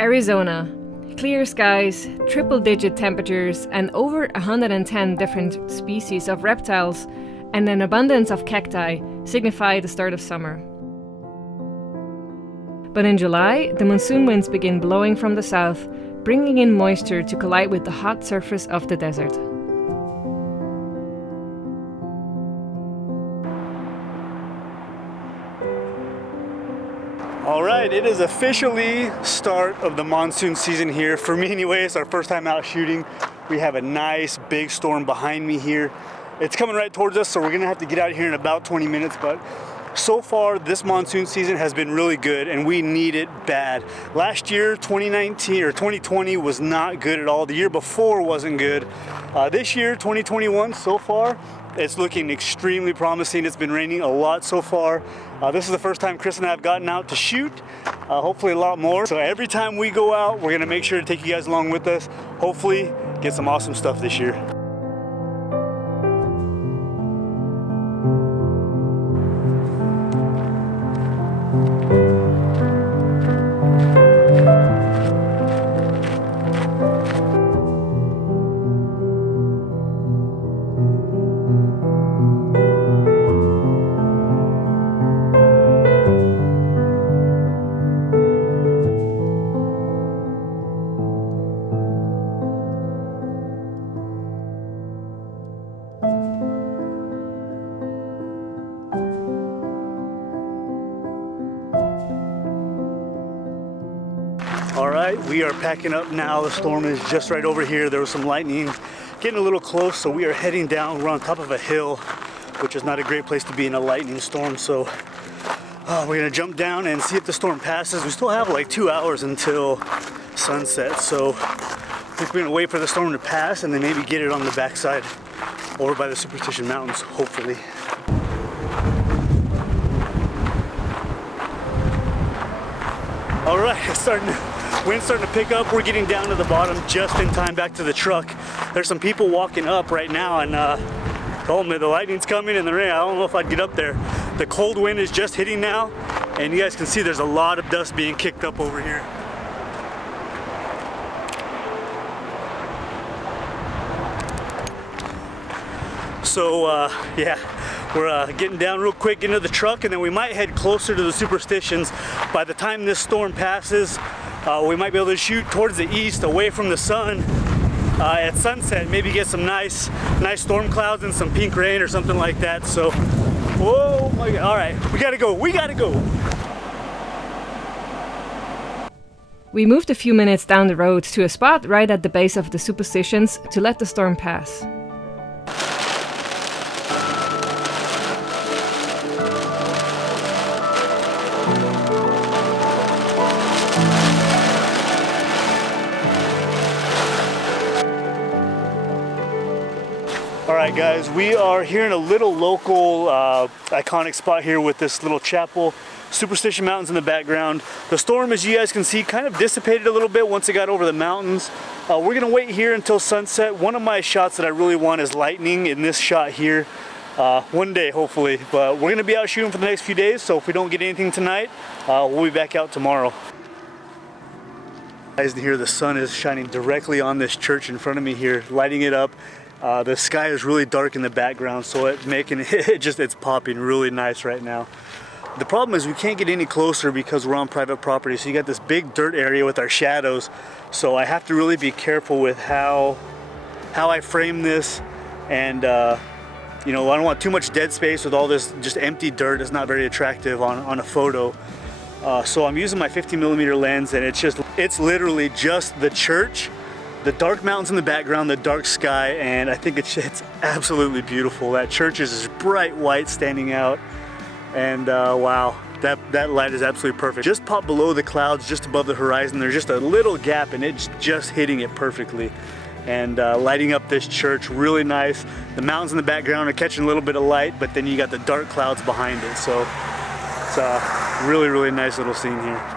Arizona. Clear skies, triple-digit temperatures, and over 110 different species of reptiles, and an abundance of cacti signify the start of summer. But in July, the monsoon winds begin blowing from the south, bringing in moisture to collide with the hot surface of the desert. All right, it is officially start of the monsoon season here. For me anyway, it's our first time out shooting. We have a nice big storm behind me here. It's coming right towards us, so we're gonna have to get out here in about 20 minutes, but so far this monsoon season has been really good and we need it bad. Last year, 2019 or 2020 was not good at all. The year before wasn't good. This year, 2021, so far, it's looking extremely promising. It's been raining a lot so far. This is the first time Chris and I have gotten out to shoot, hopefully a lot more. So every time we go out, we're gonna make sure to take you guys along with us. Hopefully get some awesome stuff this year. All right, we are packing up now. The storm is just right over here. There was some lightning getting a little close, so we are heading down. We're on top of a hill, which is not a great place to be in a lightning storm. So we're gonna jump down and see if the storm passes. We still have like 2 hours until sunset, so I think we're gonna wait for the storm to pass and then maybe get it on the backside over by the Superstition Mountains, hopefully. All right, wind's starting to pick up. We're getting down to the bottom just in time back to the truck. There's some people walking up right now and told me the lightning's coming and the rain. I don't know if I'd get up there. The cold wind is just hitting now and you guys can see there's a lot of dust being kicked up over here. So yeah, we're getting down real quick into the truck and then we might head closer to the Superstitions. By the time this storm passes, we might be able to shoot towards the east away from the sun at sunset, maybe get some nice storm clouds and some pink rain or something like that. So, whoa my God, all right, we gotta go. We moved a few minutes down the road to a spot right at the base of the Superstitions to let the storm pass. All right guys, we are here in a little local iconic spot here with this little chapel, Superstition Mountains in the background. The storm, as you guys can see, kind of dissipated a little bit once it got over the mountains. We're gonna wait here until sunset. One of my shots that I really want is lightning in this shot here. One day hopefully, but we're gonna be out shooting for the next few days, so if we don't get anything tonight, we'll be back out tomorrow. Guys, here the sun is shining directly on this church in front of me here, lighting it up. The sky is really dark in the background, so it's popping really nice right now. The problem is we can't get any closer because we're on private property, so you got this big dirt area with our shadows, so I have to really be careful with how I frame this, and you know, I don't want too much dead space with all this just empty dirt. It's not very attractive on a photo. So I'm using my 50mm lens, and it's literally just the church, the dark mountains in the background, the dark sky, and I think it's absolutely beautiful. That church is this bright white standing out, and wow, that light is absolutely perfect. Just popped below the clouds, just above the horizon. There's just a little gap, and it's just hitting it perfectly, and lighting up this church really nice. The mountains in the background are catching a little bit of light, but then you got the dark clouds behind it, so it's a really nice little scene here.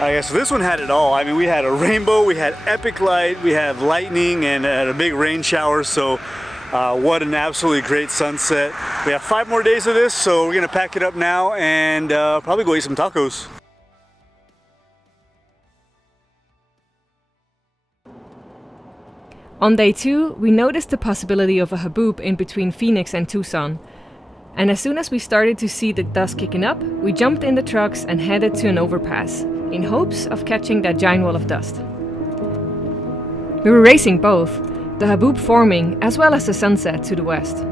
Yeah, so this one had it all. I mean, we had a rainbow, we had epic light, we have lightning, and a big rain shower. So what an absolutely great sunset. We have 5 more days of this, so we're gonna pack it up now and probably go eat some tacos. On day 2, we noticed the possibility of a haboob in between Phoenix and Tucson. And as soon as we started to see the dust kicking up, we jumped in the trucks and headed to an overpass, in hopes of catching that giant wall of dust. We were racing both, the haboob forming as well as the sunset to the west.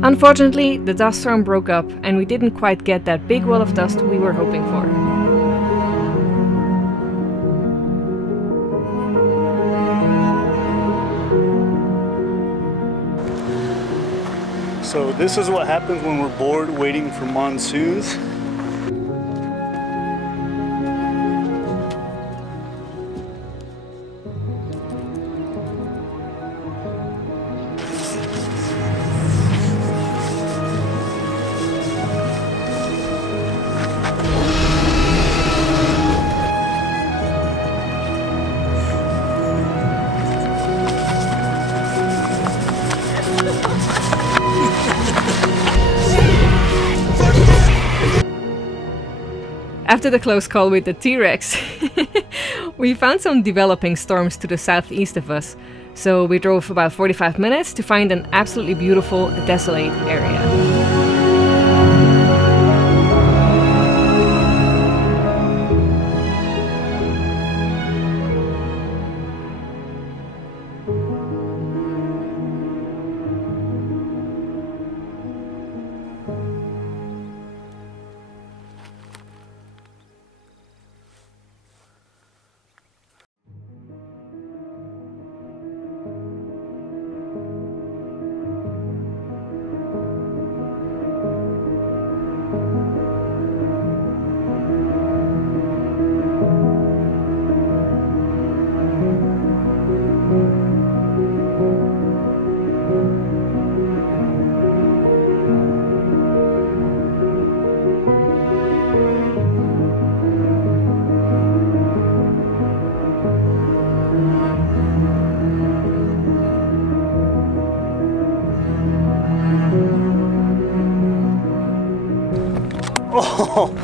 Unfortunately, the dust storm broke up and we didn't quite get that big wall of dust we were hoping for. So this is what happens when we're bored waiting for monsoons. After the close call with the T-Rex, we found some developing storms to the southeast of us, so we drove about 45 minutes to find an absolutely beautiful, desolate area. Oh,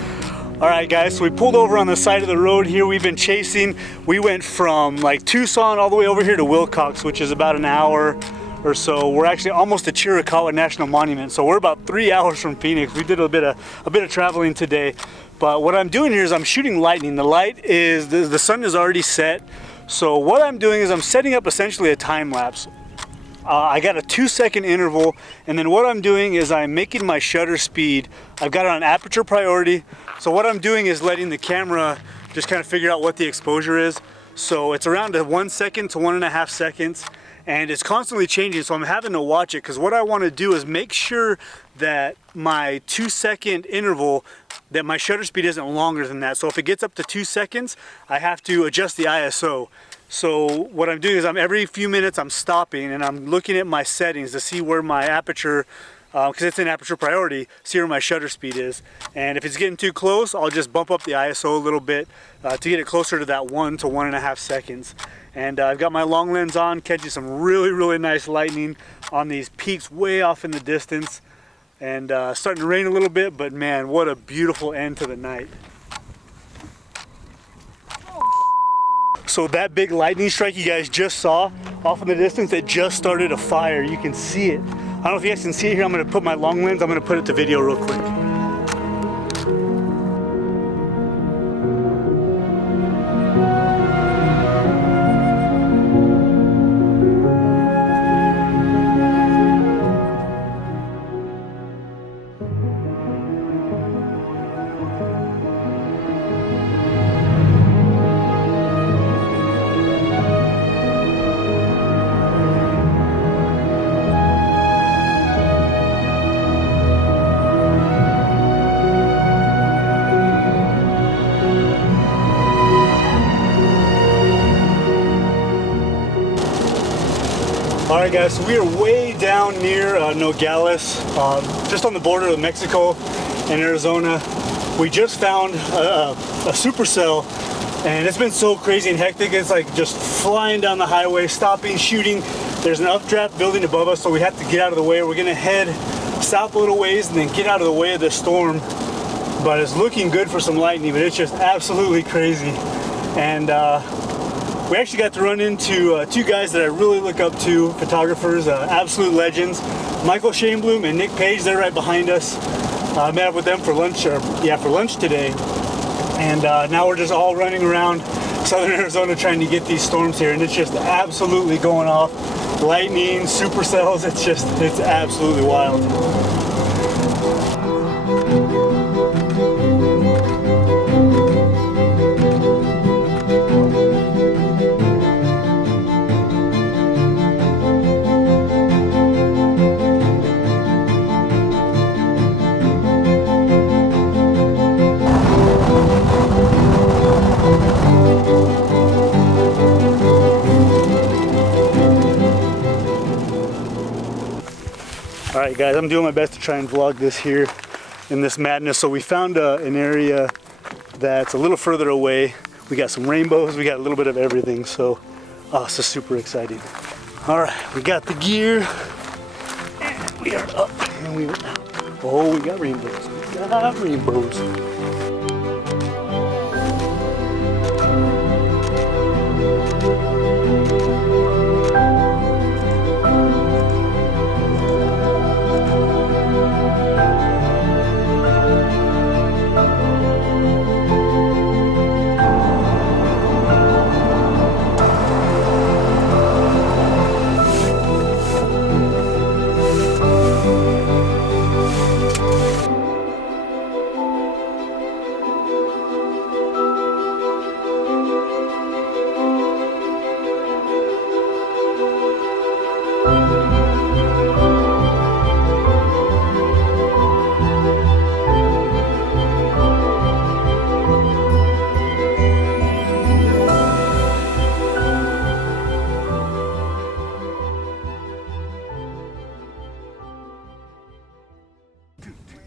all right guys, so we pulled over on the side of the road here. We've been chasing. We went from like Tucson all the way over here to Wilcox, which is about an hour or so. We're actually almost to Chiricahua National Monument, so we're about 3 hours from Phoenix. We did a bit of traveling today, but what I'm doing here is I'm shooting lightning. The light is the sun is already set, so what I'm doing is I'm setting up essentially a time lapse. I got a 2-second interval, and then what I'm doing is I'm making my shutter speed. I've got it on aperture priority. So what I'm doing is letting the camera just kind of figure out what the exposure is. So it's around 1 second to 1.5 seconds, and it's constantly changing. So I'm having to watch it because what I want to do is make sure that my 2-second interval, that my shutter speed isn't longer than that. So if it gets up to 2 seconds, I have to adjust the ISO. So what I'm doing is every few minutes I'm stopping and I'm looking at my settings to see where my aperture, because it's in aperture priority, see where my shutter speed is. And if it's getting too close, I'll just bump up the ISO a little bit to get it closer to that 1 to 1.5 seconds. And I've got my long lens on, catching some really nice lightning on these peaks way off in the distance. And starting to rain a little bit, but man, what a beautiful end to the night. So that big lightning strike you guys just saw off in the distance, it just started a fire. You can see it. I don't know if you guys can see it here. I'm gonna put my long lens, I'm gonna put it to video real quick. Alright guys, so we are way down near Nogales, just on the border of Mexico and Arizona. We just found a Supercell, and it's been so crazy and hectic. It's like just flying down the highway, stopping, shooting. There's an updraft building above us, so we have to get out of the way. We're gonna head south a little ways and then get out of the way of the storm. But it's looking good for some lightning, but it's just absolutely crazy. And we actually got to run into two guys that I really look up to, photographers, absolute legends, Michael Shainblum and Nick Paige. They're right behind us. I met up with them for lunch, for lunch today. And now we're just all running around southern Arizona trying to get these storms here, and it's just absolutely going off. Lightning, supercells, it's absolutely wild. Alright guys, I'm doing my best to try and vlog this here in this madness. So we found an area that's a little further away. We got some rainbows, we got a little bit of everything, so this is super exciting. Alright, we got the gear, and we are up, and we are down. Oh, we got rainbows, we got rainbows.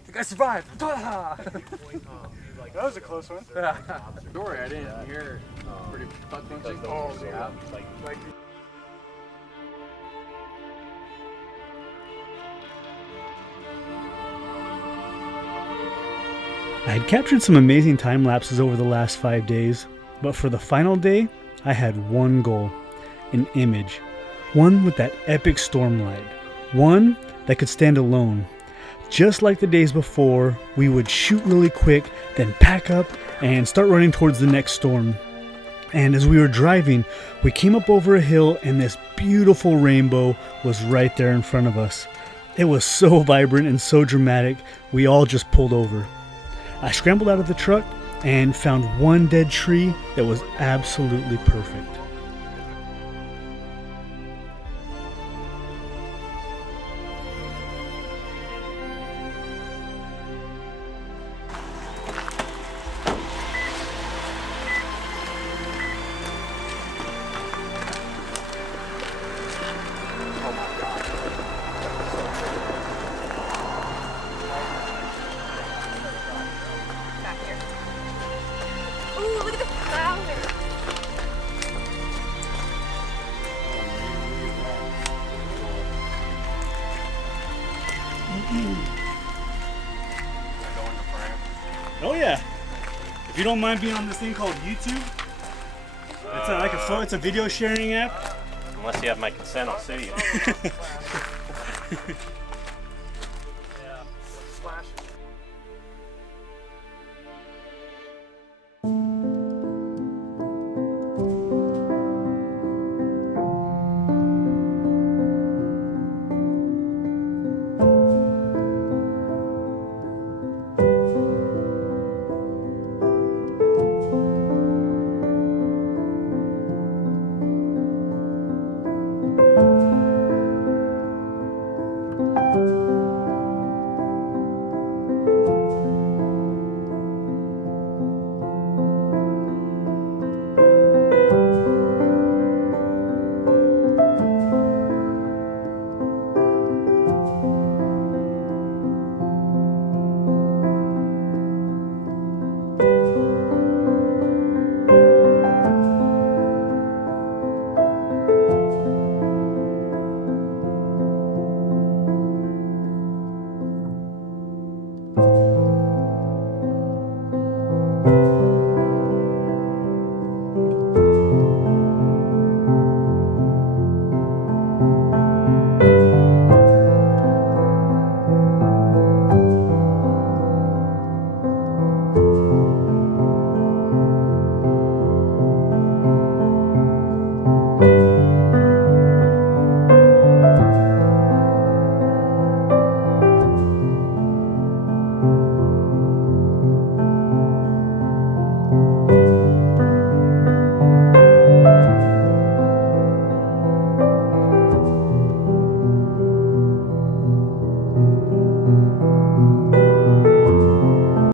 I survived! That was a close one. Sorry, I didn't hear pretty punchy. Oh, yeah. Like I had captured some amazing time lapses over the last 5 days, but for the final day, I had one goal, an image. One with that epic storm light. One that could stand alone. Just like the days before, we would shoot really quick, then pack up and start running towards the next storm. And as we were driving, we came up over a hill and this beautiful rainbow was right there in front of us. It was so vibrant and so dramatic, we all just pulled over. I scrambled out of the truck and found one dead tree that was absolutely perfect. Ooh, look at the flowers. Oh yeah. If you don't mind being on this thing called YouTube, it's a video sharing app. Unless you have my consent, I'll sue you. you.